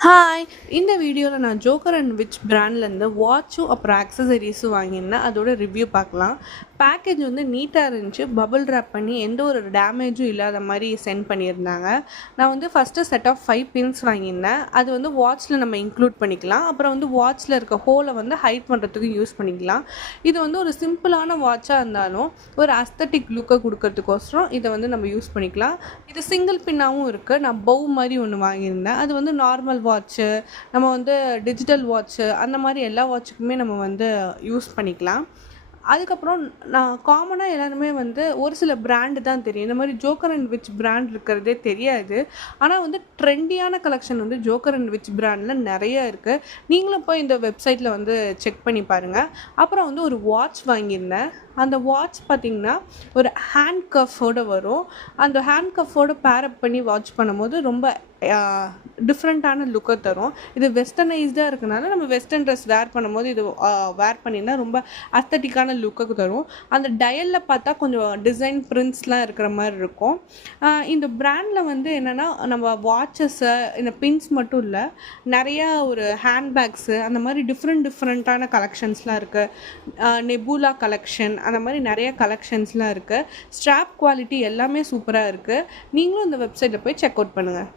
Hi! இந்த வீடியோவில் நான் ஜோக்கர் அண்ட் விச் பிராண்ட்லேருந்து வாட்சும் அப்புறம் ஆக்சசரிஸும் வாங்கியிருந்தேன். அதோட ரிவ்யூ பார்க்கலாம். பேக்கேஜ் வந்து நீட்டாக இருந்துச்சு. பபிள் ரேப் பண்ணி எந்த ஒரு டேமேஜும் இல்லாத மாதிரி சென்ட் பண்ணியிருந்தாங்க. நான் வந்து ஃபஸ்ட்டு செட் ஆஃப் 5 பின்ஸ் வாங்கியிருந்தேன். அது வந்து வாட்சில் நம்ம இன்க்ளூட் பண்ணிக்கலாம். அப்புறம் வந்து வாட்சில் இருக்க ஹோலை வந்து ஹைட் பண்ணுறதுக்கு யூஸ் பண்ணிக்கலாம். இது வந்து ஒரு சிம்பிளான வாட்சாக இருந்தாலும் ஒரு அஸ்தட்டிக் லுக்கை கொடுக்கறதுக்கோசரம் இதை வந்து நம்ம யூஸ் பண்ணிக்கலாம். இது சிங்கிள் பின்னாகவும் இருக்குது. நான் பவ் மாதிரி ஒன்று வாங்கியிருந்தேன். அது வந்து நார்மல் வாட்ச்சு, நம்ம வந்து டிஜிட்டல் வாட்ச்சு, அந்த மாதிரி எல்லா வாட்சுக்குமே நம்ம வந்து யூஸ் பண்ணிக்கலாம். அதுக்கப்புறம் நான் காமனாக எல்லாருமே வந்து ஒரு சில பிராண்டு தான் தெரியும். இந்த மாதிரி ஜோக்கர் அண்ட் விச் பிராண்ட் இருக்கிறதே தெரியாது. ஆனால் வந்து ட்ரெண்டியான கலெக்ஷன் வந்து ஜோக்கர் அண்ட் விச் பிராண்டில் நிறைய இருக்குது. நீங்களும் போய் இந்த வெப்சைட்டில் வந்து செக் பண்ணி பாருங்கள். அப்புறம் வந்து ஒரு வாட்ச் வாங்கியிருந்தேன். அந்த வாட்ச் பார்த்திங்கன்னா ஒரு ஹேண்ட் கஃபோடு வரும். அந்த ஹேண்ட் கஃபோடு பேரப் பண்ணி வாட்ச் பண்ணும்போது ரொம்ப டிஃப்ரெண்ட்டான லுக்கை தரும். இது வெஸ்டர்னைஸ்டாக இருக்கனால நம்ம வெஸ்டர்ன் ட்ரெஸ் வேர் பண்ணும்போது இது வேர் பண்ணினா ரொம்ப அஸ்தட்டிக்கான லுக்கு தரும். அந்த டயலில் பார்த்தா கொஞ்சம் டிசைன் பிரிண்ட்ஸ்லாம் இருக்கிற மாதிரி இருக்கும். இந்த பிராண்டில் வந்து என்னென்னா நம்ம வாட்சஸை இந்த பின்ஸ் மட்டும் இல்லை, நிறையா ஒரு ஹேண்ட்பேக்ஸு அந்த மாதிரி டிஃப்ரெண்ட்டான கலெக்ஷன்ஸ்லாம் இருக்குது. நெபுலா கலெக்ஷன் அந்த மாதிரி நிறைய கலெக்ஷன்ஸ்லாம் இருக்குது. ஸ்ட்ராப் குவாலிட்டி எல்லாமே சூப்பராக இருக்குது. நீங்களும் இந்த வெப்சைட்டில் போய் செக் அவுட் பண்ணுங்கள்.